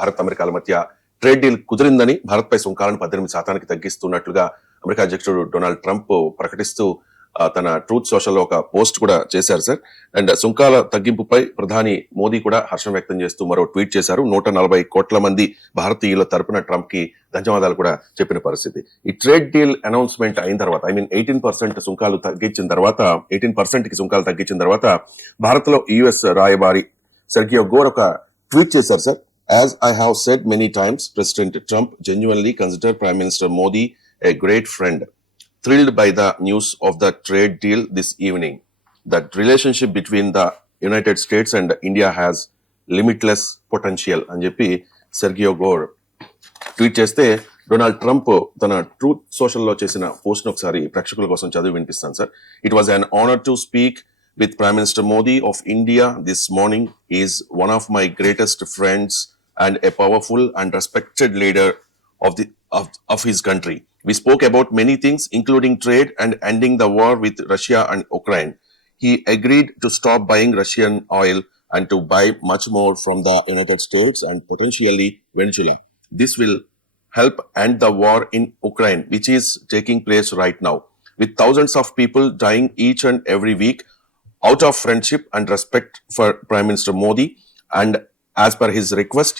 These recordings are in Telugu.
భారత్ అమెరికాల మధ్య ట్రేడ్ డీల్ కుదిరిందని, భారత్ పై సుంకాలను 18% తగ్గిస్తున్నట్లుగా అమెరికా అధ్యక్షుడు డొనాల్డ్ ట్రంప్ ప్రకటిస్తూ తన ట్రూత్ సోషల్ లో ఒక పోస్ట్ కూడా చేశారు సార్. అండ్ సుంకాల తగ్గింపుపై ప్రధాని మోదీ కూడా హర్షం వ్యక్తం చేస్తూ మరో ట్వీట్ చేశారు. 140 కోట్ల మంది భారతీయుల తరపున ట్రంప్ కి ధన్యవాదాలు కూడా చెప్పిన పరిస్థితి. ఈ ట్రేడ్ డీల్ అనౌన్స్మెంట్ అయిన తర్వాత, 18% సుంకాలు తగ్గించిన తర్వాత, 18% కి సుంకాలు తగ్గించిన తర్వాత భారత్ లో యుఎస్ రాయబారి సెర్గియో గోర్ ఒక ట్వీట్ చేశారు sir. As I have said many times, President Trump genuinely considered Prime Minister Modi a great friend. Thrilled by the news of the trade deal this evening. The relationship between the United States and India has limitless potential అని చెప్పి సెర్గియో గోర్ ట్వీట్ చేస్తే, డొనాల్డ్ ట్రంప్ తన ట్రూత్ సోషల్ లో చేసిన పోస్ట్ ను ఒకసారి ప్రేక్షకుల కోసం చదివి వినిపిస్తాను sir. It was an honor to speak with Prime Minister Modi of India this morning. He is one of my greatest friends and a powerful and respected leader of his country. We spoke about many things, including trade and ending the war with Russia and Ukraine. He agreed to stop buying Russian oil and to buy much more from the United States and potentially Venezuela. This will help end the war in Ukraine, which is taking place right now, with thousands of people dying each and every week. Out of friendship and respect for Prime Minister Modi, and as per his request,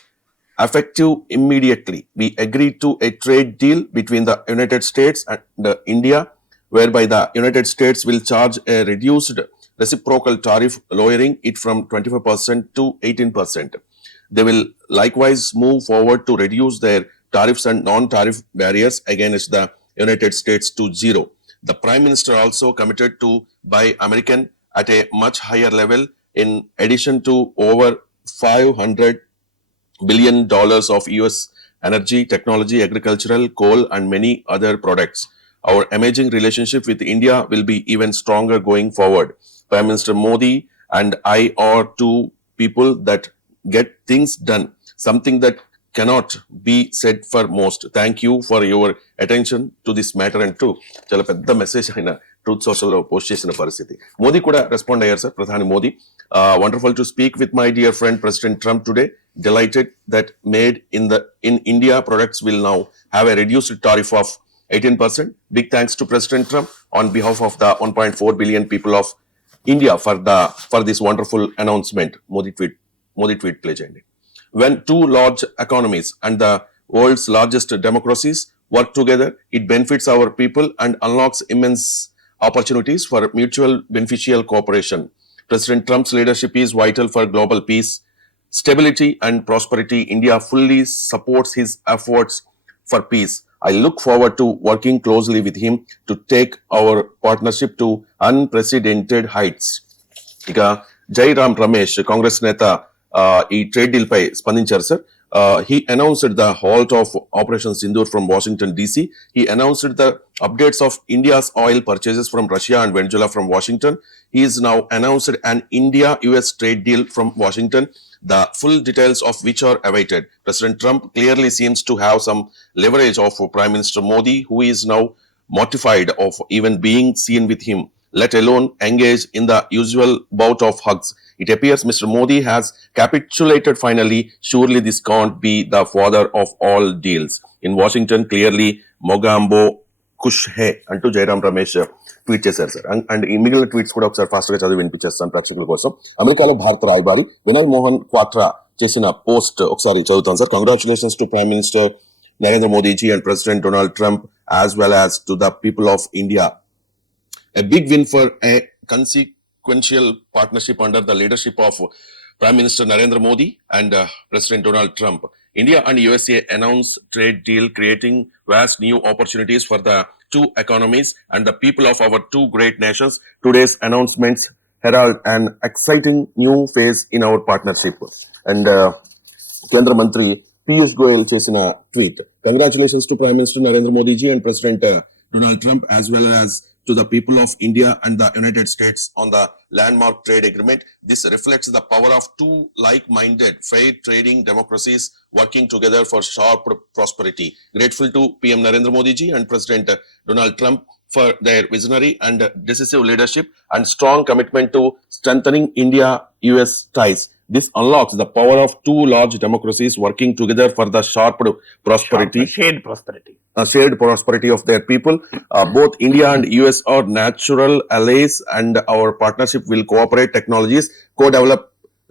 effective immediately, we agreed to a trade deal between the United States and India, whereby the United States will charge a reduced reciprocal tariff, lowering it from 25% to 18%. They will likewise move forward to reduce their tariffs and non-tariff barriers against the United States to zero. The Prime Minister also committed to buy American at a much higher level, in addition to over $500 billion of US energy, technology, agricultural, coal, and many other products. Our amazing relationship with India will be even stronger going forward. Prime Minister Modi and I are two people that get things done, something that cannot be said for most. Thank you for your attention to this matter. And to చాలా పెద్ద మెసేజ్ అయిన ట్రూత్ సోషల్ లో పోస్ట్ చేసిన పరిస్థితి. మోదీ కూడా రెస్పాండ్ అయ్యారు సార్. ప్రధాని Modi, wonderful to speak with my dear friend president Trump today. Delighted that made in India products will now have a reduced tariff of 18%. Big thanks to President Trump on behalf of the 1.4 billion people of India for this wonderful announcement. Modi tweet play cheyandi. When two large economies and the world's largest democracies work together, it benefits our people and unlocks immense opportunities for mutual beneficial cooperation. President Trump's leadership is vital for global peace, stability and prosperity. India fully supports his efforts for peace. I look forward to working closely with him to take our partnership to unprecedented heights. ఇక జైరామ్ రమేష్, కాంగ్రెస్ నేత, ఈ ట్రేడ్ డీల్ పై స్పందించారు sir. He announced the halt of Operation Sindoor from Washington DC. He announced the updates of India's oil purchases from Russia and Venezuela from Washington. He is now announced an India-US trade deal from Washington, the full details of which are awaited. President Trump clearly seems to have some leverage of Prime Minister Modi, who is now mortified of even being seen with him, let alone engage in the usual bout of hugs. It appears Mr. Modi has capitulated finally. Surely this can't be the father of all deals. In Washington, clearly Mogambo Kush hai అంటూ జైరామ్ రమేష్ ట్వీట్ చేశారు సార్. అండ్ ఈ మిగిలిన ట్వీట్స్ కూడా ఒకసారి ఫాస్ట్ గా చదివి వినిపించేస్తాను ప్రేక్షకుల కోసం. అమెరికాలో భారత రాయబారి వినయ్ మోహన్ క్వాట్రా చేసిన పోస్ట్ ఒకసారి చదువుతాను sir. Congratulations to prime minister Narendra Modi ji and President Donald Trump, as well as to the people of India. A big win for a consequential partnership under the leadership of Prime Minister Narendra Modi and President Donald Trump. India and USA announced trade deal creating vast new opportunities for the two economies and the people of our two great nations. Today's announcements herald an exciting new phase in our partnership. And Kendra Mantri Piyush Goyal చేసిన tweet, congratulations to prime minister Narendra Modi ji and president Donald Trump, as well as to the people of India and the United States on the landmark trade agreement. This reflects the power of two like-minded, fair trading democracies working together for sharp prosperity. Grateful to PM Narendra Modi ji and President Donald Trump for their visionary and decisive leadership and strong commitment to strengthening India-US ties. This unlocks the power of two large democracies working together for the prosperity, shared prosperity of their people. Both India and US are natural allies, and our partnership will cooperate technologies, co-develop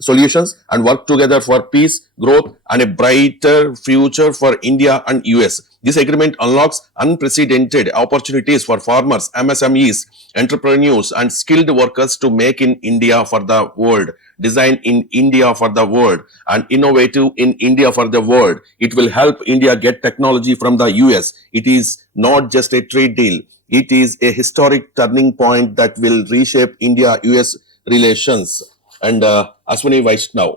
solutions, and work together for peace, growth, and a brighter future for India and US. This agreement unlocks unprecedented opportunities for farmers, MSMEs, entrepreneurs, and skilled workers to make in India for the world, design in India for the world, and innovative in India for the world. It will help India get technology from the US. It is not just a trade deal. It is a historic turning point that will reshape India-US relations. And Ashwini Vaishnav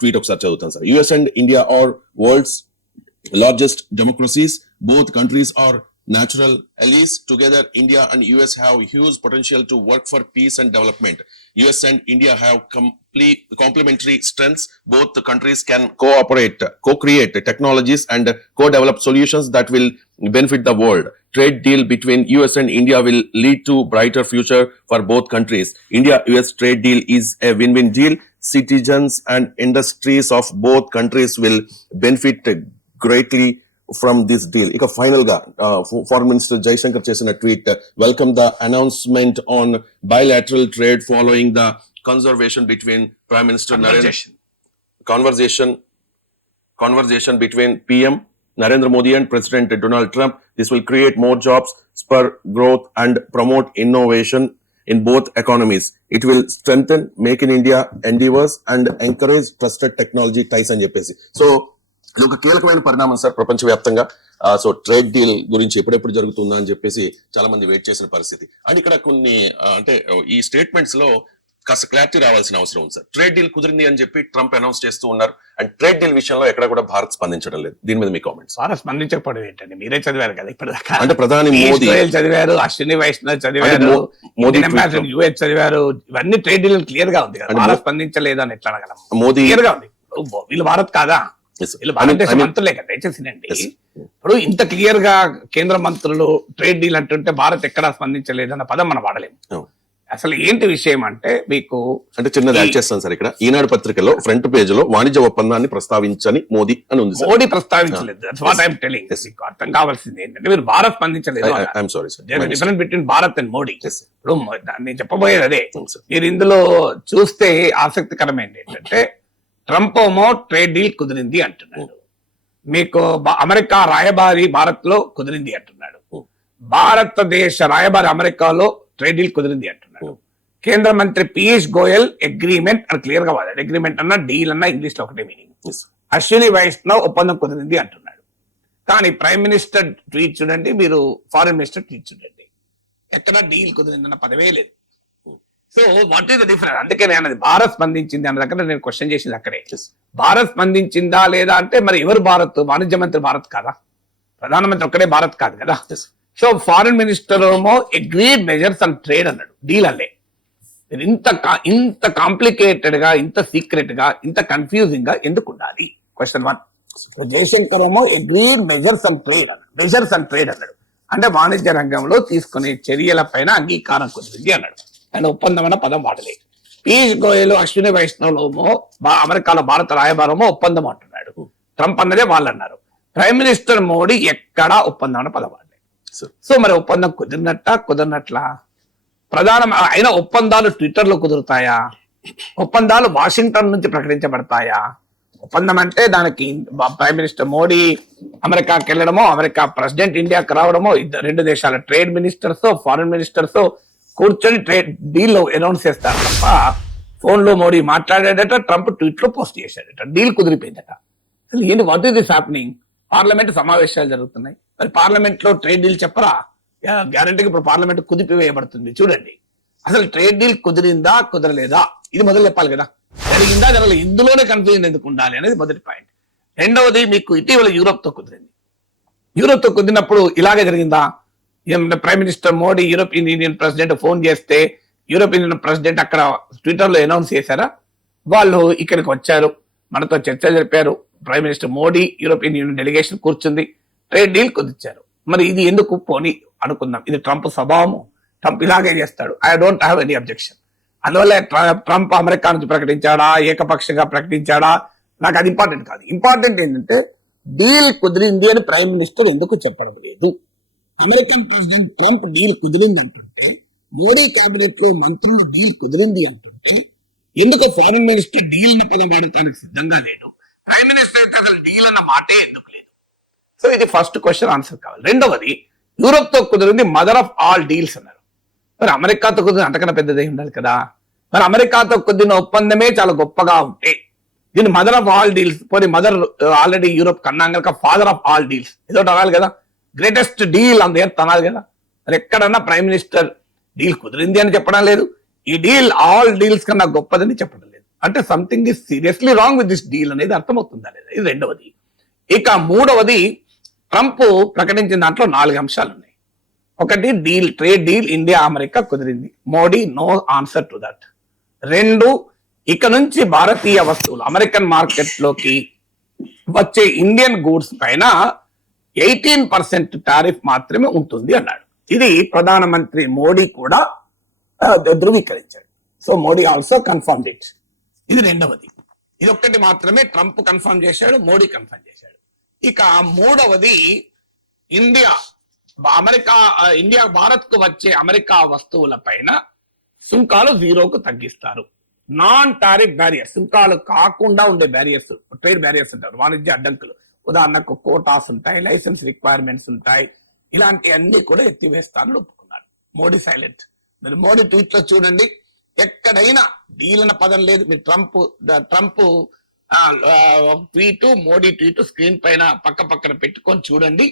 tweet ఒకసారి చదువుతాను sir. US and India are world's largest democracies. Both countries are natural allies. Together, India and US have huge potential to work for peace and development. US and India have complementary strengths. Both the countries can cooperate, co-create technologies, and co-develop solutions that will benefit the world. Trade deal between US and India will lead to brighter future for both countries. India-US trade deal is a win-win deal. Citizens and industries of both countries will benefit greatly from this deal. ఇక ఫైనల్ గా ఫారెన్ మినిస్టర్ జైశంకర్ చేసిన tweet, welcome the announcement on bilateral trade following the conversation between Prime Minister conversation between PM Narendra Modi and President Donald Trump. This will create more jobs, spur growth, and promote innovation in both economies. It will strengthen Make in India endeavors and encourage trusted technology ties అని చెప్పేసి. సో ఇది ఒక కీలకమైన పరిణామం సార్ ప్రపంచవ్యాప్తంగా. సో ట్రేడ్ డీల్ గురించి ఎప్పుడెప్పుడు జరుగుతుందా అని చెప్పేసి చాలా మంది వెయిట్ చేసిన పరిస్థితి. అండ్ ఇక్కడ కొన్ని అంటే ఈ స్టేట్మెంట్స్ లో కాస్త క్లారిటీ రావాల్సిన అవసరం ఉంది సార్. ట్రేడ్ డీల్ కుదిరింది అని చెప్పి ట్రంప్ అనౌన్స్ చేస్తూ ఉన్నారు, అండ్ ట్రేడ్ డీల్ విషయంలో ఎక్కడ కూడా భారత్ స్పందించడం లేదు. దీని మీద మీ కామెంట్స్? భారత్ స్పందించకపోవడం ఏంటండి? మీరే చదివారు కదా ఇప్పుడు అంటే ప్రధాని మోదీ చదివారు, అశ్విని వైష్ణవ్ చదివారు, మోదీ యుఎస్ చదివారు. ఇవన్నీ ట్రేడ్ డీల్ క్లియర్ గా ఉంది కదా. భారత్ స్పందించలేదు అని ఎట్లా అనగలం? మోదీ క్లియర్ గా ఉంది. వీళ్ళు భారత్ కాదా? వీళ్ళు భారతదేశ మంత్రులే కదా. దయచేసినండి, ఇప్పుడు ఇంత క్లియర్ గా కేంద్ర మంత్రులు ట్రేడ్ డీల్ అంటుంటే భారత్ ఎక్కడా స్పందించలేదు అన్న పదం మనం వాడలేము. అసలు ఏంటి విషయం అంటే, మీకు అంటే చిన్నది యాడ్ చేస్తాను సార్. ఇక్కడ ఈనాడు పత్రికలో ఫ్రంట్ పేజ్ లో వాణిజ్య ఒప్పందాన్ని ప్రస్తావించని మోదీ అని ఉంది. మోడీ ప్రస్తావించలేదు. అర్థం కావాల్సింది ఏంటంటే, మీరు భారత్ స్పందించలేదు. Difference between Bharat and Modi. ఇప్పుడు నేను చెప్పబోయేది అదే. మీరు ఇందులో చూస్తే ఆసక్తికరమైనది ఏంటంటే, ట్రంప్ ఏమో ట్రేడ్ డీల్ కుదిరింది అంటున్నాడు, మీకు అమెరికా రాయబారి భారత్ లో కుదిరింది అంటున్నాడు, భారతదేశ రాయబారి అమెరికాలో ట్రేడ్ డీల్ కుదిరింది అంటున్నాడు, కేంద్ర మంత్రి పీయూష్ గోయల్ అగ్రిమెంట్ అని క్లియర్ గా వాడాడు. అగ్రిమెంట్ అన్నా డీల్ అన్నా ఇంగ్లీష్ లో ఒకటే మీనింగ్. అశ్విని వైష్ణవ్ ఒప్పందం కుదిరింది అంటున్నాడు. కానీ ప్రైమ్ మినిస్టర్ ట్వీట్ చూడండి, మీరు ఫారిన్ మినిస్టర్ ట్వీట్ చూడండి, ఎక్కడ డీల్ కుదిరిందన్న పదవే లేదు. So what is the difference? అందుకే నేను అన్నది భారత్ స్పందించింది అన్న దగ్గర నేను క్వశ్చన్ చేసింది అక్కడే. భారత్ స్పందించిందా లేదా అంటే, మరి ఎవరు భారత్? వాణిజ్య మంత్రి భారత్ కాదా? ప్రధానమంత్రి ఒక్కడే భారత్ కాదు కదా. సో ఫారిన్ మినిస్టర్ ఏమో అగ్రీడ్ మెజర్స్ అండ్ ట్రేడ్ అన్నాడు, డీల్ అల్లే. ఇంత కాంప్లికేటెడ్ గా, ఇంత సీక్రెట్ గా, ఇంత కన్ఫ్యూజింగ్ గా ఎందుకు ఉండాలి? క్వశ్చన్ 1. జయశంకర్ ఏమో అగ్రీడ్ మెజర్స్ అండ్ ట్రేడ్ అన్నాడు. అంటే వాణిజ్య రంగంలో తీసుకునే చర్యల పైన అంగీకారం కుదిరింది అన్నాడు. ఆయన ఒప్పందం అన్న పదం వాడలేదు. పీయూష్ గోయల్ అశ్విని వైష్ణవ్లో అమెరికాలో భారత రాయబారమో ఒప్పందం అంటున్నాడు. ట్రంప్ అన్నదే వాళ్ళు అన్నారు. ప్రైమ్ మినిస్టర్ మోడీ ఎక్కడా ఒప్పందం అన్న పదం వాడలేదు. సో మరి ఒప్పందం కుదిరినట్లా? అయినా ఒప్పందాలు ట్విట్టర్ లో కుదురుతాయా? ఒప్పందాలు వాషింగ్టన్ నుంచి ప్రకటించబడతాయా? ఒప్పందం అంటే దానికి ప్రైమ్ మినిస్టర్ మోడీ అమెరికాకి వెళ్ళడమో, అమెరికా ప్రెసిడెంట్ ఇండియాకి రావడమో, రెండు దేశాల ట్రేడ్ మినిస్టర్స్, ఫారిన్ మినిస్టర్స్ కూర్చొని ట్రేడ్ డీల్ అనౌన్స్ చేస్తారు తప్ప, ఫోన్ లో మోడీ మాట్లాడాడట, ట్రంప్ ట్వీట్ లో పోస్ట్ చేశాడట, డీల్ కుదిరిపోయిందట. అసలు ఏంటి? What is this happening? Parliament సమావేశాలు జరుగుతున్నాయి, మరి పార్లమెంట్ లో ట్రేడ్ డీల్ చెప్పరా? గ్యారంటీగా ఇప్పుడు పార్లమెంట్ కుదిపివేయబడుతుంది. చూడండి, అసలు ట్రేడ్ డీల్ కుదిరిందా కుదరలేదా ఇది మొదలు చెప్పాలి కదా. జరిగిందా జరగలేదు, ఇందులోనే కన్ఫ్యూజన్ ఎందుకు ఉండాలి అనేది మొదటి పాయింట్. రెండవది, మీకు ఇటీవల యూరోప్ తో కుదిరింది. యూరోప్ తో కుదిరినప్పుడు ఇలాగే జరిగిందా? Prime minister Modi European union president phone చేస్తే యూరోపియన్ యూనియన్ ప్రెసిడెంట్ అక్కడ ట్విట్టర్ లో అనౌన్స్ చేశారా? వాళ్ళు ఇక్కడికి వచ్చారు, మనతో చర్చ జరిపారు. Prime minister Modi European union delegation కూర్చుంది, ట్రేడ్ డీల్ కుదిర్చారు. మరి ఇది ఎందుకు పోనీ అనుకుందాం, ఇది ట్రంప్ స్వభావము, ట్రంప్ ఇలాగే చేస్తాడు. I don't have any objection. అందువల్ల ట్రంప్ అమెరికా నుంచి ప్రకటించాడా, ఏకపక్షంగా ప్రకటించాడా, నాకు అది ఇంపార్టెంట్ కాదు. ఇంపార్టెంట్ ఏంటంటే డీల్ కుదిరింది అని ప్రైమ్ మినిస్టర్ ఎందుకు చెప్పడం లేదు? అమెరికన్ ప్రెసిడెంట్ ట్రంప్ డీల్ కుదిరింది అంటుంటే, మోడీ కేబినెట్ లో మంత్రులు డీల్ కుదిరింది అంటుంటే, ఎందుకు ఫారెన్ మినిస్టర్ డీల్ అన్న పదం వాడటానికి సిద్ధంగా లేడు? ప్రైమ్ మినిస్టర్ అయితే అసలు డీల్ అన్న మాటే ఎందుకు లేదు? సో ఇది ఫస్ట్ క్వశ్చన్ ఆన్సర్ కావాలి. రెండవది, యూరోప్ తో కుదిరింది మదర్ ఆఫ్ ఆల్ డీల్స్ అన్నారు. మరి అమెరికాతో కుదిరిన అంతకన్నా పెద్దదే ఉండాలి కదా. మరి అమెరికాతో కుదిరిన ఒప్పందమే చాలా గొప్పగా ఉంటే దీన్ని మదర్ ఆఫ్ ఆల్ డీల్స్, పోనీ మదర్ ఆల్రెడీ యూరోప్ కన్నా కనుక ఫాదర్ ఆఫ్ ఆల్ డీల్స్ ఏదో అనాలి కదా, గ్రేటెస్ట్ డీల్ అంత ఎర్త్ అనాలి కదా. మరి ఎక్కడన్నా ప్రైమ్ మినిస్టర్ డీల్ కుదిరింది అని చెప్పడం లేదు, ఈ డీల్ ఆల్ డీల్స్ కన్నా గొప్పదని చెప్పడం లేదు. అంటే something is seriously wrong with this deal అనేది అర్థమవుతుందా లేదా? ఇది రెండవది. ఇక మూడవది, ట్రంప్ ప్రకటించిన దాంట్లో 4 అంశాలు ఉన్నాయి. ఒకటి, deal, trade deal India America కుదిరింది. Modi no answer to that. 2, ఇక నుంచి భారతీయ వస్తువులు అమెరికన్ మార్కెట్ లోకి వచ్చే ఇండియన్ గూడ్స్ పైన 18% టారిఫ్ మాత్రమే ఉంటుంది అన్నాడు. ఇది ప్రధానమంత్రి మోడీ కూడా ధృవీకరించాడు. So Modi also confirmed it. ఇది రెండవది. ఇది ఒక్కటి మాత్రమే ట్రంప్ కన్ఫర్మ్ చేశాడు, మోడీ కన్ఫర్మ్ చేశాడు. ఇక మూడవది, ఇండియా భారత్ కు వచ్చే అమెరికా వస్తువుల పైన సుంకాలు 0కు తగ్గిస్తారు. నాన్ టారిఫ్ బ్యారియర్స్, సుంకాలు కాకుండా ఉండే బ్యారియర్స్, ట్రేడ్ బ్యారియర్స్ అంటారు, వాణిజ్య అడ్డంకులు. ఉదాహరణకు కోటాస్ ఉంటాయి, లైసెన్స్ రిక్వైర్మెంట్స్ ఉంటాయి, ఇలాంటి అన్ని కూడా ఎత్తివేస్తానని ఒప్పుకున్నాడు. మోడీ సైలెంట్. మీరు మోడీ ట్వీట్ లో చూడండి, ఎక్కడైనా డీల్ అన్న పదం లేదు. మీరు Trump tweet, Modi tweet screen పైన పక్కన పెట్టుకొని చూడండి.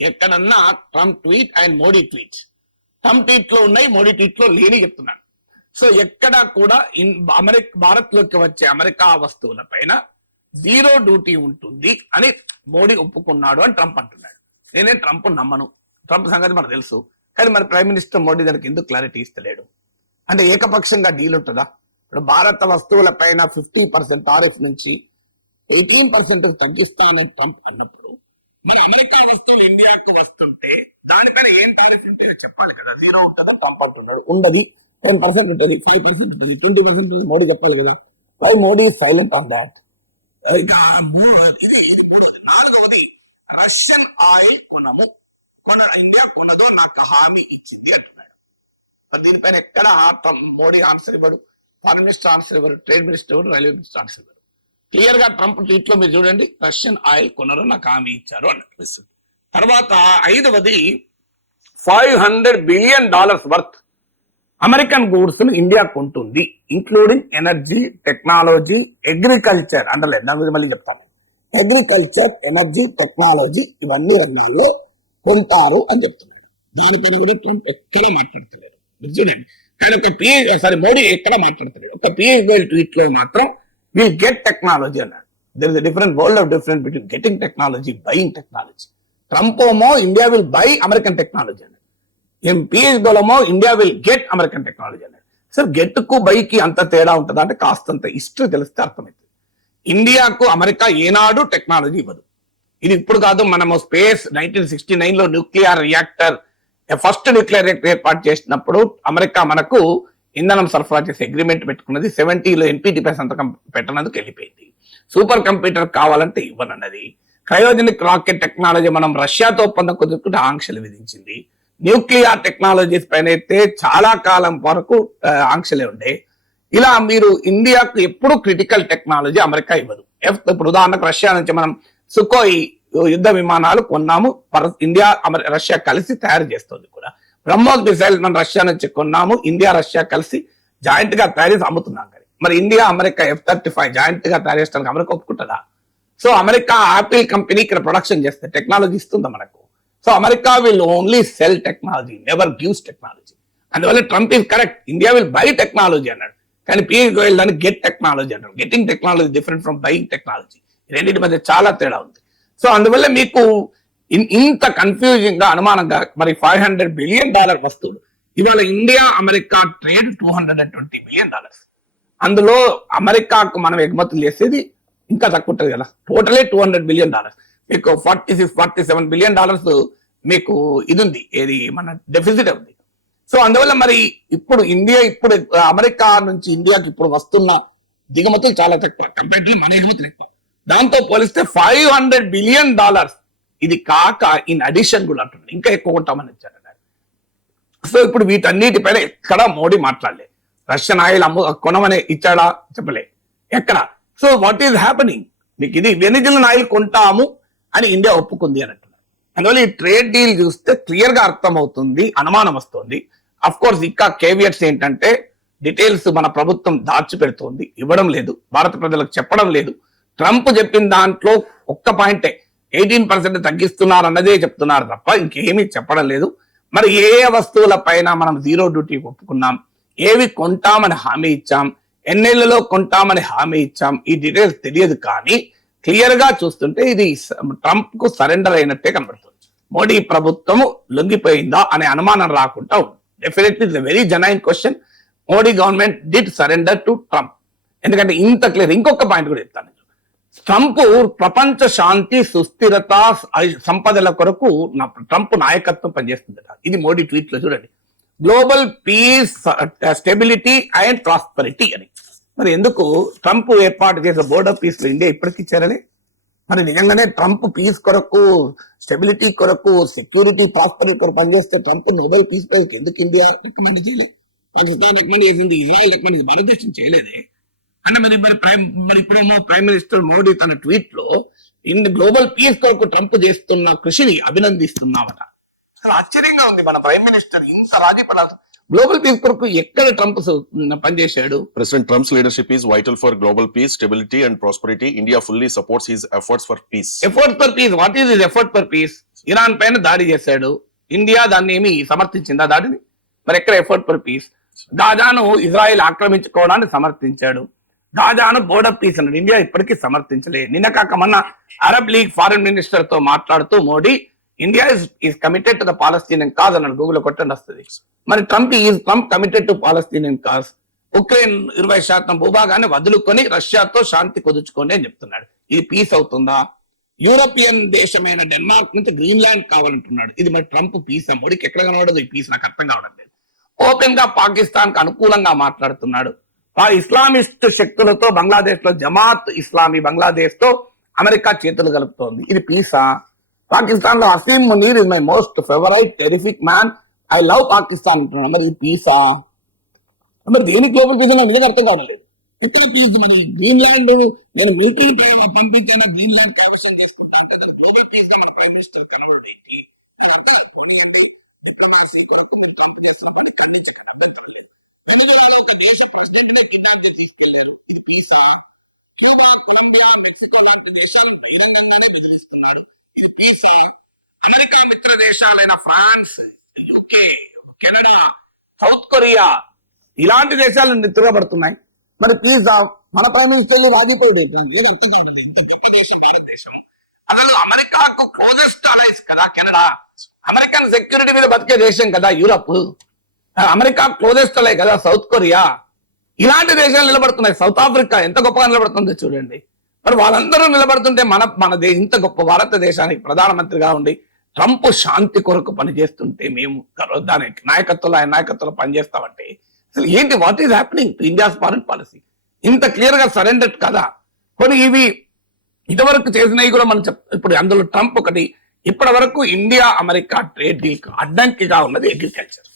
ఎక్కడన్నా Trump tweet and Modi tweet, Trump tweet లో ఉన్నాయి, మోడీ ట్వీట్ లో లేని చెప్తున్నాను. సో ఎక్కడా కూడా భారత్ లోకి వచ్చే అమెరికా వస్తువుల పైన 0 డ్యూటీ ఉంటుంది అని మోడీ ఒప్పుకున్నాడు అని ట్రంప్ అంటున్నాడు. నేనే ట్రంప్ నమ్మను. ట్రంప్ సంగతి మనకు తెలుసు, కానీ మరి ప్రైమ్ మినిస్టర్ మోడీ దానికి ఎందుకు క్లారిటీ ఇస్తలేడు? అంటే ఏకపక్షంగా డీల్ ఉంటుందా? ఇప్పుడు భారత వస్తువుల పైన 50% టారిఫ్ నుంచి 18% తగ్గిస్తానని ట్రంప్ అన్నప్పుడు, మరి అమెరికా వస్తువులు ఇండియాకు వస్తుంటే దానిపైన ఏం టారిఫ్ ఉంటే చెప్పాలి కదా. 0 ఉంటుందా? ట్రంప్ అంటున్నాడు ఉండదు, 10% ఉంటుంది, 5% ఉంటుంది, 20% ఉంటుంది, మోడీ చెప్పాలి కదా. Why Modi silent on that? నాలుగవది, రష్యన్ ఆయిల్ ఇండియా కొనదో నాకు హామీ ఇచ్చింది అంటున్నాడు. మరి దీనిపైన ఎక్కడ మోడీ ఆన్సర్ ఇవ్వడు, ఫారెన్ మినిస్టర్ ఆన్సర్ ఇవ్వరు, ట్రేడ్ మినిస్టర్ ఇవ్వరు, రైల్వే మినిస్టర్ ఆన్సర్ ఇవ్వరు. క్లియర్ గా ట్రంప్ ట్వీట్ లో మీరు చూడండి, రష్యన్ ఆయిల్ కొనరు, నాకు హామీ ఇచ్చారు అన్నట్టు. తర్వాత 5వది, $500 billion worth American goods India కొంటుంది, ఇంక్లూడింగ్ ఎనర్జీ, టెక్నాలజీ, అగ్రికల్చర్. అంటే దాని మళ్ళీ చెప్తాను, అగ్రికల్చర్, ఎనర్జీ, టెక్నాలజీ ఇవన్నీ రంగాల్లో కొంటారు అని చెప్తున్నారు. దానిపైన కూడా ట్రంప్ ఎక్కడ మాట్లాడతలేరు. చూడండి, కానీ మోడీ ఎక్కడ మాట్లాడతలేడు. ఒక పీయూష్ గోయల్ ట్వీట్ లో మాత్రం విల్ గెట్ టెక్నాలజీ అన్నాడు. There is a different world of difference between getting technology, buying technology. Trump ఏమో India will buy American technology అన్నాడు. పీయూష్ గోయల్ ఏమో India will get American technology అన్నాడు. సార్, గెట్ కు బై కి అంత తేడా ఉంటుందా అంటే కాస్తంత హిస్టరీ తెలిస్తే అర్థమవుతుంది. ఇండియాకు అమెరికా ఏనాడు టెక్నాలజీ ఇవ్వదు. ఇది ఇప్పుడు కాదు, మనము స్పేస్ 1969 లో nuclear reactor, first nuclear reactor ఏర్పాటు చేసినప్పుడు అమెరికా మనకు ఇంధనం సరఫరా చేసే అగ్రిమెంట్ పెట్టుకున్నది. 70లో ఎన్పిటిపై సంతకం పెట్టనందుకు వెళ్ళిపోయింది. సూపర్ కంప్యూటర్ కావాలంటే ఇవ్వనన్నది. క్రయోజనిక్ రాకెట్ టెక్నాలజీ మనం రష్యాతో ఒప్పందం కుదుర్చుకుంటే ఆంక్షలు విధించింది. న్యూక్లియర్ టెక్నాలజీస్ పైన అయితే చాలా కాలం వరకు ఆంక్షలే ఉండే. ఇలా మీరు ఇండియాకు ఎప్పుడు క్రిటికల్ టెక్నాలజీ అమెరికా ఇవ్వదు. ఇప్పుడు ఉదాహరణకు రష్యా నుంచి మనం సుకోయి యుద్ధ విమానాలు కొన్నాము, ఇండియా రష్యా కలిసి తయారు చేస్తుంది కూడా. బ్రహ్మోస్ మిసైల్ మనం రష్యా నుంచి కొన్నాము, ఇండియా రష్యా కలిసి జాయింట్ గా తయారు చేసి అమ్ముతున్నాం. కానీ మరి ఇండియా అమెరికా F-35 జాయింట్ గా తయారు చేయడానికి అమెరికా ఒప్పుకుంటుందా? సో అమెరికా ఆపిల్ కంపెనీ ఇక్కడ ప్రొడక్షన్ చేస్తే టెక్నాలజీ ఇస్తుందా మనకు? So America will only sell technology, never gives technology. అందువల్ల Trump is correct, India will buy technology అన్నాడు. కానీ పీయూష్ గోయల్ దాన్ని గెట్ టెక్నాలజీ అంటారు. Getting technology different from buying technology. రెండింటి మధ్య చాలా తేడా ఉంది. సో అందువల్ల మీకు ఇంత కన్ఫ్యూజింగ్ గా, అనుమానంగా మరి $500 బిలియన్ వస్తువులు ఇవాళ ఇండియా అమెరికా ట్రేడ్ $220 బిలియన్. అందులో అమెరికాకు మనం ఎగుమతులు చేసేది ఇంకా తక్కువ ఉంటుంది కదా. టోటలే $200 బిలియన్. మీకు $46-47 బిలియన్ మీకు ఇది ఉంది, ఏది మన డెఫిసిట్ ఉంది. సో అందువల్ల మరి ఇప్పుడు అమెరికా నుంచి ఇండియాకి ఇప్పుడు వస్తున్న దిగుమతులు చాలా తక్కువ, కంపేర్టివ్లీ మన ఎగుమతులు ఎక్కువ. దాంతో పోలిస్తే $500 బిలియన్ ఇది కాక ఇన్ అడిషన్ కూడా అంటున్నారు, ఇంకా ఎక్కువ కొంటామని ఇచ్చారు. సో ఇప్పుడు వీటన్నిటిపైన ఎక్కడ మోడీ మాట్లాడలేదు. రష్యన్ ఆయిల్ కొనమని ఇచ్చాడా, చెప్పలే ఎక్కడ. సో వాట్ ఈస్ హ్యాపెనింగ్, మీకు ఇది వెనిజులన్ ఆయిల్ కొంటాము అని ఇండియా ఒప్పుకుంది అని అంటున్నారు. అందువల్ల ఈ ట్రేడ్ డీల్ చూస్తే క్లియర్ గా అర్థమవుతుంది, అనుమానం వస్తుంది. అఫ్ కోర్స్ ఇంకా కేవియట్స్ ఏంటంటే డీటెయిల్స్ మన ప్రభుత్వం దాచిపెడుతోంది, ఇవ్వడం లేదు, భారత ప్రజలకు చెప్పడం లేదు. ట్రంప్ చెప్పిన దాంట్లో ఒక్క పాయింటే 18% తగ్గిస్తున్నారు అన్నదే చెప్తున్నారు తప్ప ఇంకేమీ చెప్పడం లేదు. మరి ఏ వస్తువుల పైన మనం జీరో డ్యూటీ ఒప్పుకున్నాం, ఏవి కొంటామని హామీ ఇచ్చాం, ఎన్నేళ్లలో కొంటామని హామీ ఇచ్చాం, ఈ డీటెయిల్స్ తెలియదు. కానీ క్లియర్ గా చూస్తుంటే ఇది ట్రంప్ కు సరెండర్ అయినట్టే కనబడుతుంది. మోడీ ప్రభుత్వము లొంగిపోయిందా అనే అనుమానం రాకుండా ఉంది. Definitely it's very genuine question. Modi government did surrender to Trump, ఎందుకంటే ఇంత క్లియర్. ఇంకొక పాయింట్ కూడా చెప్తాను, ట్రంప్ ప్రపంచ శాంతి, సుస్థిరత, సంపదల కొరకు ట్రంప్ నాయకత్వం పనిచేస్తుంది. ఇది మోడీ ట్వీట్ లో చూడండి, global peace, stability and prosperity అని. మరి ఎందుకు ట్రంప్ ఏర్పాటు చేసిన బోర్డ్ ఆఫ్ పీస్ లో ఇండియా ఇప్పటికి ఇచ్చారని? మరి నిజంగానే ట్రంప్ పీస్ కొరకు, స్టెబిలిటీ కొరకు, సెక్యూరిటీ, ప్రాస్పరిటీ కొరకు పనిచేస్తే ట్రంప్ నోబెల్ పీస్ ప్రైజ్ ఎందుకు ఇండియా రికమెండ్ చేయలేదు? పాకిస్తాన్ రికమెండ్ చేసింది, ఇజ్రాయెల్ రికమెండ్ చేసింది, భారతదేశం చేయలేదే. అంటే మరి ఇప్పుడున్న ప్రైమ్ మినిస్టర్ మోడీ తన ట్వీట్ లో గ్లోబల్ పీస్ కొరకు ట్రంప్ చేస్తున్న కృషిని అభినందిస్తున్నామట. అసలు ఆశ్చర్యంగా ఉంది, మన ప్రైమ్ మినిస్టర్ ఇంత రాజీ పడాలి. గ్లోబల్ పీస్ కొరకు ఎక్కడ ట్రంప్ పనిచేశాడు? President Trump's leadership is vital for global peace, stability and prosperity. India fully supports his efforts for peace. Effort for piece, what is his effort for piece? Iran పైన దాడి చేశాడు, ఇండియా దాన్ని ఏమి సమర్థించిందా దాడిని? మరి ఎక్కడ ఎఫర్ట్ ఫర్ పీస్? గాజాను ఇజ్రాయెల్ ఆక్రమించుకోవడాన్ని సమర్థించాడు, గాజాను బోర్డ్ ఆఫ్ పీస్ అన్నాడు. ఇండియా ఇప్పటికీ సమర్థించలే. నిన్న కాక మొన్న అరబ్ లీగ్ ఫారెన్ మినిస్టర్ తో మాట్లాడుతూ Modi India is committed to the Palestinian cause అన్నాడు. గూగుల్ కొట్టండి వస్తుంది. మరి Trump committed to Palestinian cause. Ukraine 20% భూభాగాన్ని వదులుకొని రష్యాతో శాంతి కుదుర్చుకోండి అని చెప్తున్నాడు. ఇది పీస్ అవుతుందా? యూరోపియన్ దేశమైన డెన్మార్క్ నుంచి గ్రీన్లాండ్ కావాలంటున్నాడు. ఇది మరి ట్రంప్ పీస్? మోడీకి ఎక్కడ కనబడదు ఈ పీస్, నాకు అర్థం కావడం లేదు. ఓపెన్ గా పాకిస్తాన్ కు అనుకూలంగా మాట్లాడుతున్నాడు. ఇస్లామిస్ట్ శక్తులతో బంగ్లాదేశ్ లో జమాత్ ఇస్లామీ బంగ్లాదేశ్ తో అమెరికా చేతులు కలుపుతోంది. ఇది పీసా? పాకిస్తాన్ లో Asim Munir is my most favourite terrific man, I love Pakistan అంటున్నాడు. మరి ఈ పీసా? మరి దేని గ్లోబల్ పీస్ నిజంగా అర్థం కావాలి. ఇక్కడ పీస్ మరి గ్రీన్లాండ్ నేను మిలిటరీ పంపించిన గ్రీన్లాండ్ కైవసం చేసుకుంటాను కదా, గ్లోబల్ పీస్ గా మన ప్రైమ్ మినిస్టర్ కనబడి డిప్లొమాసీ కొరకు మీరు ట్రంప్ చేస్తున్న పని ఖండించకండి, అభ్యంతరం లేదు. ఒక దేశ ప్రెసిడెంట్ నే కిడ్నాప్ తీసుకెళ్లారు. ఇది పీసా? క్యూబా, కొలంబియా, మెక్సికో లాంటి దేశాలు బహిరంగంగానే బెదిరిస్తున్నారు. ఇది పీసా? అమెరికా మిత్ర దేశాలైన France, UK, Canada, South Korea ఇలాంటి దేశాలు తిరగబడుతున్నాయి. మరి పీసా? మన ప్రైమ్ మినిస్టర్ వాజిపోయాడు. ఏదో అర్థంగా ఉండదు. ఇంత గొప్ప దేశం భారతదేశం. అసలు అమెరికాకు క్లోజెస్ట్ అలైన్స్ కదా కెనడా, అమెరికన్ సెక్యూరిటీ మీద బతికే దేశం కదా యూరప్, అమెరికా క్లోజెస్ట్ అలై కదా సౌత్ కొరియా. ఇలాంటి దేశాలు నిలబడుతున్నాయి. సౌత్ ఆఫ్రికా ఎంత గొప్పగా నిలబడుతుందో చూడండి. మరి వాళ్ళందరూ నిలబడుతుంటే ఇంత గొప్ప భారతదేశానికి ప్రధానమంత్రిగా ఉండి ట్రంప్ శాంతి కొరకు పనిచేస్తుంటే మేము దానికి ఆయన నాయకత్వంలో పనిచేస్తామంటే అసలు ఏంటి? What is happening to India's foreign policy? ఇంత క్లియర్ గా సరెండర్ కదా. కొన్ని ఇవి ఇదివరకు చేసినవి కూడా మనం ఇప్పుడు అందులో ట్రంప్ ఒకటి, ఇప్పటి వరకు ఇండియా అమెరికా ట్రేడ్ డీల్ అడ్డంకిగా ఉన్నది అగ్రికల్చర్,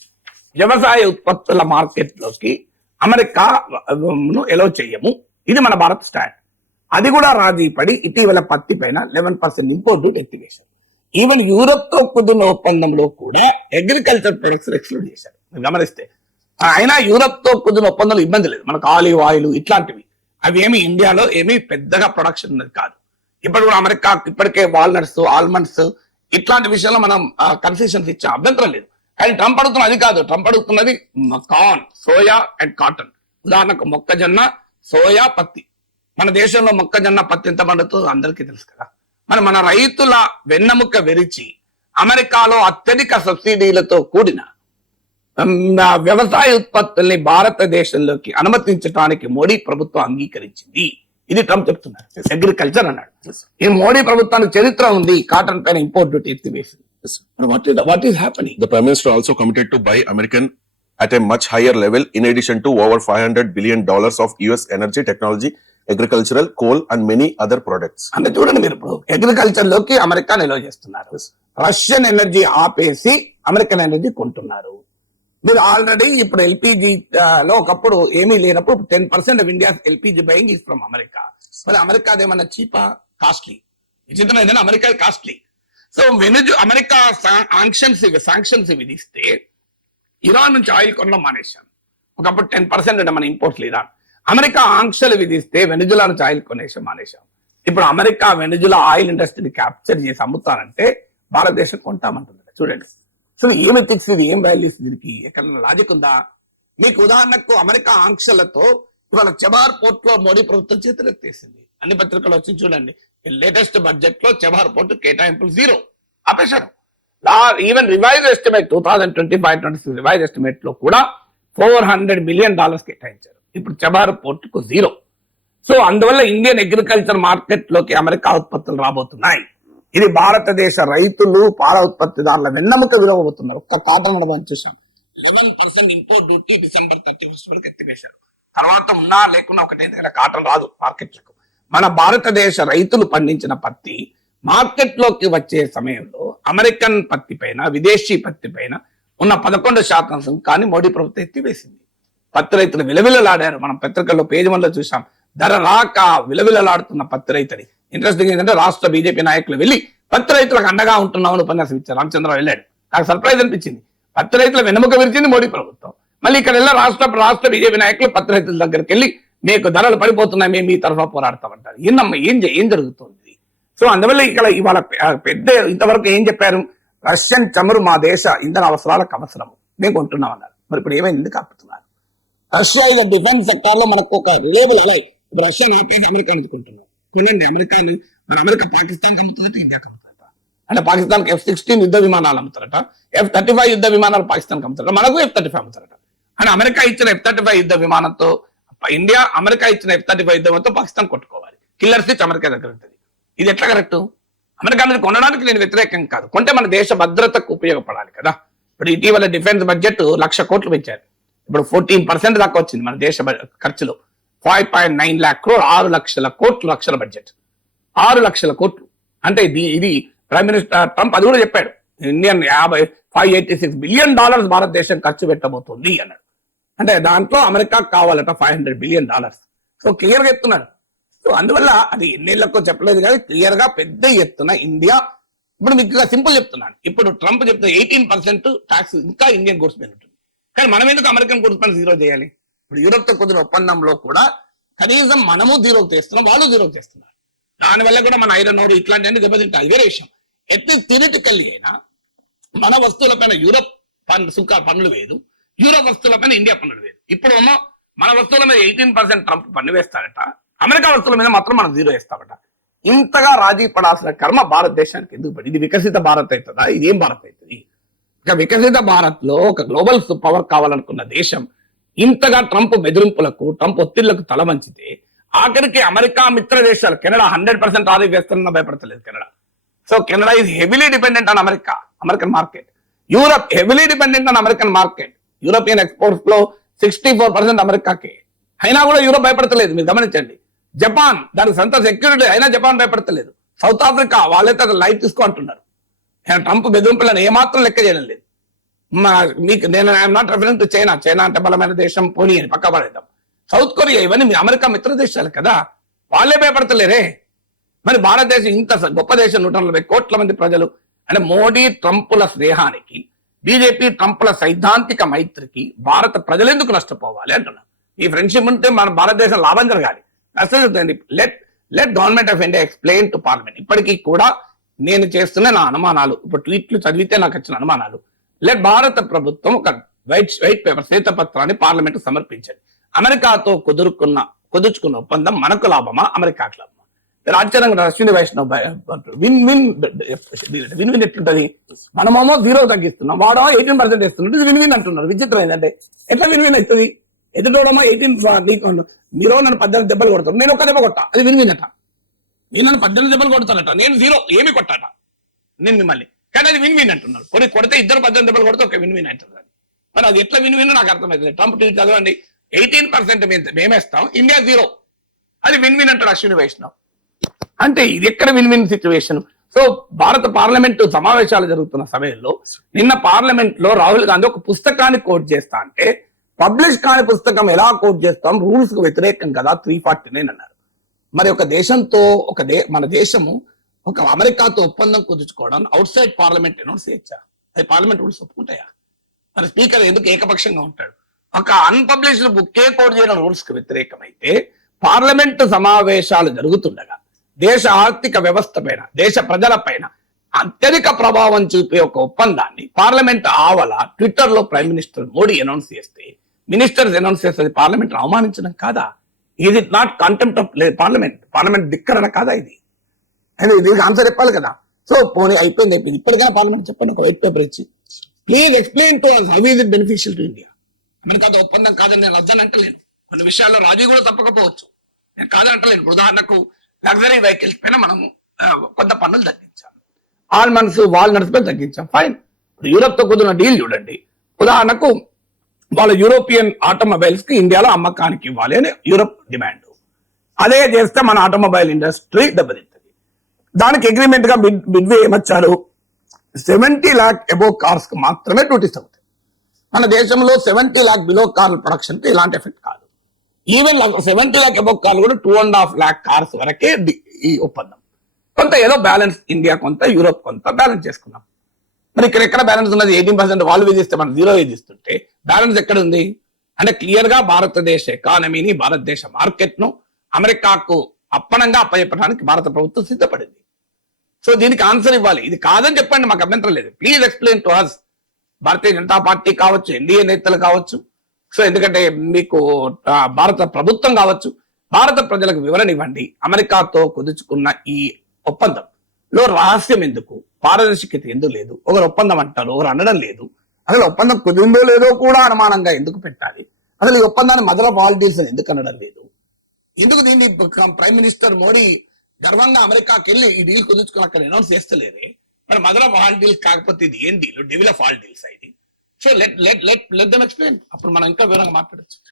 వ్యవసాయ ఉత్పత్తుల మార్కెట్ లోకి అమెరికా ఎలో చేయము. ఇది మన భారత్ స్టాండ్. అది కూడా రాజీ పడి ఇటీవల పత్తి పైన 11% ఇంపోర్ట్ డ్యూటీ ఎక్టివేషన్. ఈవెన్ యూరప్ తో కుదిరిన ఒప్పందంలో కూడా అగ్రికల్చర్ ప్రొడక్ట్స్ ఎక్స్క్లూడ్ చేశారు. గమనిస్తే అయినా యూరప్ తో కుదిరిన ఒప్పందంలో ఇబ్బంది లేదు. మనకు ఆలివ్ ఆయిల్ ఇట్లాంటివి అవి ఏమి ఇండియాలో ఏమి పెద్దగా ప్రొడక్షన్ ఉన్నది కాదు. ఇప్పుడు కూడా అమెరికా ఇప్పటికే వాల్నట్స్, ఆల్మండ్స్ ఇట్లాంటి విషయంలో మనం కన్సెషన్స్ ఇచ్చాం, అభ్యంతరం లేదు. కానీ ట్రంప్ అడుగుతున్నది అది కాదు. ట్రంప్ అడుగుతున్నది కార్న్, సోయా అండ్ కాటన్. ఉదాహరణకు మొక్కజొన్న, సోయా, పత్తి. మన దేశంలో మొక్కజొన్న, పత్తి ఎంత పండుతుందో అందరికీ తెలుసు కదా. మన రైతుల వెన్నెముక విరిచి అమెరికాలో అత్యధిక సబ్సిడీలతో కూడిన వ్యవసాయ ఉత్పత్తుల్ని భారతదేశంలోకి అనుమతించడానికి మోడీ ప్రభుత్వం అంగీకరించింది. ఇది ట్రంప్ చెప్తున్నారు. అగ్రికల్చర్ అన్నాడు. ఈ మోడీ ప్రభుత్వానికి చరిత్ర ఉంది కాటన్ పైన ఇంపోర్ట్ డ్యూటీ ఎత్తివేసింది. What is happening? The Prime Minister also committed to buy American at a much higher level in addition to over $500 billion of US energy, technology, agricultural, coal and many other products. అంటే చూడండి మీరు ఇప్పుడు అగ్రికల్చర్ లోకి అమెరికా నిల్వ చేస్తున్నారు, రష్యన్ ఎనర్జీ ఆపేసి అమెరికన్ ఎనర్జీ కొంటున్నారు. మీరు ఆల్రెడీ ఇప్పుడు ఎల్పిజి లో ఒకప్పుడు ఏమీ లేనప్పుడు 10% of India LPG buying is from America. మరి అమెరికా ఏమన్నా చీపా, కాస్ట్లీ? విచిత్రం ఏంటంటే America costly. So America sanctions విధిస్తే ఇరాన్ నుంచి ఆయిల్ కొనడం మానేశాం. ఒకప్పుడు 10% మన ఇంపోర్ట్స్ ఇరాన్. అమెరికా ఆంక్షలు విధిస్తే వెనిజులా నుంచి ఆయిల్ కొనేసాం మానేశాం. ఇప్పుడు అమెరికా వెనిజులా ఆయిల్ ఇండస్ట్రీని క్యాప్చర్ చేసి అమ్ముతానంటే భారతదేశం కొంటామంటుంది. చూడండి అసలు ఏం ఎథిక్స్ ఇది, ఏం వాల్యూస్, దీనికి ఎక్కడైనా లాజిక్ ఉందా? మీకు ఉదాహరణకు అమెరికా ఆంక్షలతో ఇవాళ చబార్ పోర్ట్ లో మోడీ ప్రభుత్వం చేతులు ఎత్తేసింది. అన్ని పత్రికలు వచ్చి చూడండి, లేటెస్ట్ బడ్జెట్ లో చబార్ పోర్ట్ కేటాయింపులు 0 ఆపేశారు. Even revise estimate 2025-26 revise estimate లో కూడా $400 బిలియన్ కేటాయించారు. ఇప్పుడు చబార్ పోర్ట్ కు 0. సో అందువల్ల ఇండియన్ అగ్రికల్చర్ మార్కెట్ లోకి అమెరికా ఉత్పత్తులు రాబోతున్నాయి. ఇది భారతదేశ రైతులు, పాల ఉత్పత్తిదారుల వెన్నెముక విలువబోతున్నారు. ఒక్క కాటన్ మనం చూసాం, 11% ఇంపోర్ట్ డ్యూటీ December 31 వరకు ఎత్తివేశారు. తర్వాత ఉన్నా లేకున్నా ఒకటే, కాటన్ రాదు మార్కెట్లకు. మన భారతదేశ రైతులు పండించిన పత్తి మార్కెట్ లోకి వచ్చే సమయంలో అమెరికన్ పత్తి పైన, విదేశీ పత్తి పైన ఉన్న 11% సుంకాన్ని మోడీ ప్రభుత్వం ఎత్తివేసింది. పత్తి రైతులు విలవిలలాడారు. మనం పత్రికల్లో పేజీ 1లో చూసాం, ధర రాక విలవిలలాడుతున్న పత్తి రైతుని. ఇంట్రెస్టింగ్ ఏంటంటే రాష్ట్ర బీజేపీ నాయకులు వెళ్ళి పత్తి రైతులకు అండగా ఉంటున్నామని ఉపన్యాసం ఇచ్చారు. రామచంద్రరావు వెళ్ళాడు. నాకు సర్ప్రైజ్ అనిపించింది. పత్తి రైతుల వెన్నెముక విరిచింది మోడీ ప్రభుత్వం. మళ్ళీ ఇక్కడ వెళ్ళి రాష్ట్ర బీజేపీ నాయకులు పత్తి రైతుల దగ్గరికి వెళ్ళి మీకు ధరలు పడిపోతున్నాయి, మేము మీ తరఫున పోరాడతామంటారు. ఏం జరుగుతుంది? సో అందువల్ల ఇక్కడ ఇవాళ పెద్ద ఇంతవరకు ఏం చెప్పారు? రష్యన్ చమురు మా దేశ ఇంధన అవసరాలకు అవసరము, మేము కొంటున్నాం అన్నారు. మరి ఇప్పుడు ఏమైంది? ఎందుకు ఆపుతున్నారు? రష్యా ఇక డిఫెన్స్ సెక్టార్ లో మనకు ఒక రిలేబుల్ అలాగే. ఇప్పుడు రష్యా ఆపేసి అమెరికా అనుకుంటున్నాం. కొనండి అమెరికా పాకిస్తాన్ అమ్ముతుందట, ఇండియాకి అమ్ముతారట. అంటే పాకిస్తాన్ F-16 యుద్ధ విమానాలు అమ్ముతారట, F-35 యుద్ధ విమానాలు పాకిస్తాన్ అమ్ముతారట, మనకు F-35 అమ్ముతారట. అంటే అమెరికా ఇచ్చిన F-35 యుద్ధ విమానంతో ఇండియా, అమెరికా ఇచ్చిన F-35 యుద్ధ విమానంతో పాకిస్తాన్ కొట్టుకోవాలి. కిల్లర్ స్విచ్ అమెరికా దగ్గర ఉంటుంది. ఇది ఎట్లా కరెక్ట్? అమెరికా అనేది కొనడానికి నేను వ్యతిరేకం కాదు, కొంటే మన దేశ భద్రతకు ఉపయోగపడాలి కదా. ఇప్పుడు ఇటీవల డిఫెన్స్ బడ్జెట్ 1,00,000 కోట్లు పెంచారు. ఇప్పుడు 14% దాకా వచ్చింది మన దేశ ఖర్చులో. 5.9 lakh crore, 6 లక్షల కోట్లు లక్షల బడ్జెట్, 6 లక్షల కోట్లు. అంటే ఇది ప్రైమ్ మినిస్టర్ ట్రంప్ అది కూడా చెప్పాడు, ఇండియన్ $586 బిలియన్ భారతదేశం ఖర్చు పెట్టబోతుంది అన్నాడు. అంటే దాంట్లో అమెరికాకు కావాలట $500 బిలియన్. సో క్లియర్ గా చెప్తున్నాడు. సో అందువల్ల అది ఎన్నేళ్లకో చెప్పలేదు కానీ క్లియర్ గా పెద్ద ఎత్తున ఇండియా, ఇప్పుడు మీకు సింపుల్ చెప్తున్నాను, ఇప్పుడు ట్రంప్ చెప్తే 18% ట్యాక్స్ ఇంకా ఇండియన్ గూడ్స్ మీద ఉంటుంది. కానీ మనం ఎందుకు అమెరికన్ గూడ్స్ పైన 0 చేయాలి? ఇప్పుడు యూరోప్ తో కుదిరిన ఒప్పందంలో కూడా కనీసం మనము 0 చేస్తున్నాం, వాళ్ళు 0 చేస్తున్నారు. దానివల్ల కూడా మన ఐరన్ ఓర్ ఇట్లాంటివన్నీ దెబ్బతింటాయి, వేరే విషయం. ఎట్లీస్ట్ థియరిటికల్లీ అయినా మన వస్తువులపైన యూరోప్ పన్నులు వేరు, యూరోప్ వస్తువులపైన ఇండియా పన్నులు వేరు. ఇప్పుడు మన వస్తువుల మీద 18% ట్రంప్ పన్ను వేస్తాడట, అమెరికా వస్తువుల మీద మాత్రం మనం 0 వేస్తామట. ఇంతగా రాజీ పడాల్సిన కర్మ భారతదేశానికి ఎందుకు పడి? ఇది వికసిత భారత్ అవుతుందా? ఇదేం భారత్ అవుతుంది? ఇక వికసిత భారత్ లో ఒక గ్లోబల్ పవర్ కావాలనుకున్న దేశం ఇంతగా ట్రంప్ బెదిరింపులకు, ట్రంప్ ఒత్తిళ్లకు తల వంచితే ఆఖరికి అమెరికా మిత్ర దేశాలు, కెనడా 100% ఆదాయం వేస్తున్నా భయపడతలేదు Canada. So Canada is heavily dependent on American market. Europe heavily dependent on American market. European exports లో 64% అమెరికాకి. అయినా కూడా యూరోప్ భయపడతలేదు, మీరు గమనించండి. జపాన్ దానికి సొంత సెక్యూరిటీ అయినా జపాన్ భయపడతలేదు. సౌత్ ఆఫ్రికా వాళ్ళైతే లైట్ తీసుకుంటున్నారు. ట్రంప్ బెదిరింపులను ఏమాత్రం లెక్క చేయడం లేదు. మీకు నేను I'm not reference to China అంటే బలమైన దేశం, పోనీ అని పక్క పడేద్దాం. సౌత్ కొరియా ఇవన్నీ మీ అమెరికా మిత్ర దేశాలు కదా, వాళ్ళే భయపడతలేరే. మరి భారతదేశం ఇంత గొప్ప దేశం, 140 కోట్ల మంది ప్రజలు. అంటే మోడీ ట్రంపుల స్నేహానికి, బీజేపీ ట్రంపుల సైద్ధాంతిక మైత్రికి భారత ప్రజలు ఎందుకు నష్టపోవాలి అంటున్నారు. ఈ ఫ్రెండ్షిప్ ఉంటే మన భారతదేశం లాభం జరగాలి. నష్టం let government of India explain to parliament. ఇప్పటికీ కూడా నేను చేస్తున్న నా అనుమానాలు, ఇప్పుడు ట్వీట్లు చదివితే నాకు వచ్చిన అనుమానాలు, లెట్ భారత ప్రభుత్వం ఒక వైట్ పేపర్, శ్వేతపత్రాన్ని పార్లమెంట్ సమర్పించండి. అమెరికాతో కుదుర్చుకున్న ఒప్పందం మనకు లాభమా, అమెరికాకు లాభమా? ఆశ్చర్యంగా అశ్విని వైష్ణవ్ విన్ విన్ ఎట్లుంటది? మనమేమో 0 తగ్గిస్తున్నాం, వాడో 18% ఇస్తున్నట్టు విన్ విన్ అంటున్నారు. విచిత్రం ఏంటంటే ఎట్లా విన్ విన్ అవుతుంది? ఎదుటోడమో 18, మీరు నన్ను 18 దెబ్బలు కొడతారు, నేను ఒక దెబ్బ కొట్టా, అది విన్ విన్ అట. నేను నన్ను 18 దెబ్బలు కొడతానట, నేను 0 ఏమి కొట్టాట నేను మిమ్మల్ని, కానీ అది విన్ విన్ అంటున్నారు. కొడితే ఇద్దరు 18 దెబ్బలు కొడితే ఒక విన్ విన్ అంటారు. మరి అది ఎట్లా విన్ విన్ నాకు అర్థమవుతుంది. ట్రంప్ ట్వీట్ చదవండి, 18% మేమేస్తాం, ఇండియా 0. అది విన్ విన్ అంటాడు అశ్విని వైష్ణవ్. అంటే ఇది ఎక్కడ విన్ విన్ సిచ్యువేషన్? సో భారత పార్లమెంటు సమావేశాలు జరుగుతున్న సమయంలో నిన్న పార్లమెంట్ లో రాహుల్ గాంధీ ఒక పుస్తకాన్ని కోట్ చేస్తా అంటే, పబ్లిష్ కాని పుస్తకం ఎలా కోట్ చేస్తాం, రూల్స్ కు వ్యతిరేకం కదా 349 అన్నారు. మరి ఒక దేశంతో మన దేశము ఒక అమెరికాతో ఒప్పందం కుదుర్చుకోవడం అవుట్ సైడ్ పార్లమెంట్ అనౌన్స్ చేయొచ్చా? అది పార్లమెంట్ రూల్స్ ఒప్పుకుంటాయా? మరి స్పీకర్ ఎందుకు ఏకపక్షంగా ఉంటాడు? ఒక అన్పబ్లిష్డ్ బుక్కే కోట్ చేయడం రూల్స్ కు వ్యతిరేకమైతే, పార్లమెంటు సమావేశాలు జరుగుతుండగా దేశ ఆర్థిక వ్యవస్థ పైన, దేశ ప్రజల పైన అత్యధిక ప్రభావం చూపే ఒక ఒప్పందాన్ని పార్లమెంట్ ఆవల ట్విట్టర్ లో ప్రైమ్ మినిస్టర్ మోడీ అనౌన్స్ చేస్తే, మినిస్టర్స్ అనౌన్స్ చేస్తే పార్లమెంట్ అవమానించడం కాదా? ఇది నాట్ కంటెంప్ట్ ఆఫ్ పార్లమెంట్ ధిక్కరణ కాదా ఇది? అని దీనికి ఆన్సర్ చెప్పాలి కదా. సో పోనీ అయిపోయింది. ఇప్పటికైనా పార్లమెంట్ చెప్పండి, ఒక వైట్ పేపర్ ఇచ్చి please explain to us how is it beneficial to India. అమెరికాతో ఒప్పందం కాదని నేను వద్దనంటలేను, కొన్ని విషయాల్లో రాజీ కూడా తప్పకపోవచ్చు, నేను కాదంటలేను. ఉదాహరణకు లగ్జరీ వెహికల్స్ పైన మనం కొంత పన్నులు తగ్గించాం, ఆల్మండ్స్ వాల్నట్స్ పైన తగ్గించాం, ఫైన్. యూరోప్ తో కుదిరిన డీల్ చూడండి. ఉదాహరణకు వాళ్ళ యూరోపియన్ ఆటోమొబైల్స్ కి ఇండియాలో అమ్మకానికి ఇవ్వాలి అని యూరోప్ డిమాండ్. అదే చేస్తే మన ఆటోమొబైల్ ఇండస్ట్రీ దెబ్బతింటుంది. దానికి అగ్రిమెంట్ గా మిడ్వే ఏమచ్చారు, 70 lakh అబోవ్ కార్స్ కు మాత్రమే డ్యూటీస్ అవుతాయి. మన దేశంలో 70 lakh బిలో కార్ ప్రొడక్షన్ కి ఎలాంటి ఎఫెక్ట్ కాదు. ఈవెన్ 70 lakh అబోవ్ కార్లు కూడా 2.5 lakh కార్స్ వరకే ఈ ఒప్పందం. కొంత ఏదో బ్యాలెన్స్, ఇండియా కొంత, యూరోప్ కొంత బ్యాలెన్స్ చేసుకున్నాం. మరి ఇక్కడ ఎక్కడ బ్యాలెన్స్ ఉన్నది? 18% వాళ్ళు విధిస్తే మనం 0 విధిస్తుంటే బ్యాలెన్స్ ఎక్కడ ఉంది? అంటే క్లియర్ గా భారతదేశ ఎకానమీని, భారతదేశ మార్కెట్ ను అమెరికాకు అప్పనంగా అప్పచెప్పడానికి భారత ప్రభుత్వం సిద్ధపడింది. సో దీనికి ఆన్సర్ ఇవ్వాలి. ఇది కాదని చెప్పండి, మాకు అభ్యంతరం లేదు. Please explain to us. Bharatiya Janata party కావచ్చు, ఎన్డీఏ నేతలు కావచ్చు, సో ఎందుకంటే మీకు భారత ప్రభుత్వం కావచ్చు, భారత ప్రజలకు వివరణ ఇవ్వండి. అమెరికాతో కుదుర్చుకున్న ఈ ఒప్పందంలో రహస్యం ఎందుకు, పారదర్శకత ఎందుకు లేదు? ఒకరు ఒప్పందం అంటారు, ఒకరు అనడం లేదు. అసలు ఒప్పందం కుదిరిందో లేదో కూడా అనుమానంగా ఎందుకు పెట్టాలి? అసలు ఈ ఒప్పందాన్ని మదర్ ఆఫ్ ఆల్ డీల్స్ అని ఎందుకు అనడం లేదు? ఎందుకు దీన్ని ప్రైమ్ మినిస్టర్ మోడీ గర్వంగా అమెరికాకి వెళ్ళి ఈ డీల్ కుదుర్చుకుని అక్కడ అనౌన్స్ చేస్తలేరే? మరి మదర్ ఆఫ్ ఆల్ డీల్స్ కాకపోతే ఇది ఏం deal? Devil of all deals ఇది. So let them explain. అప్పుడు మనం ఇంకా వివరంగా మాట్లాడచ్చు.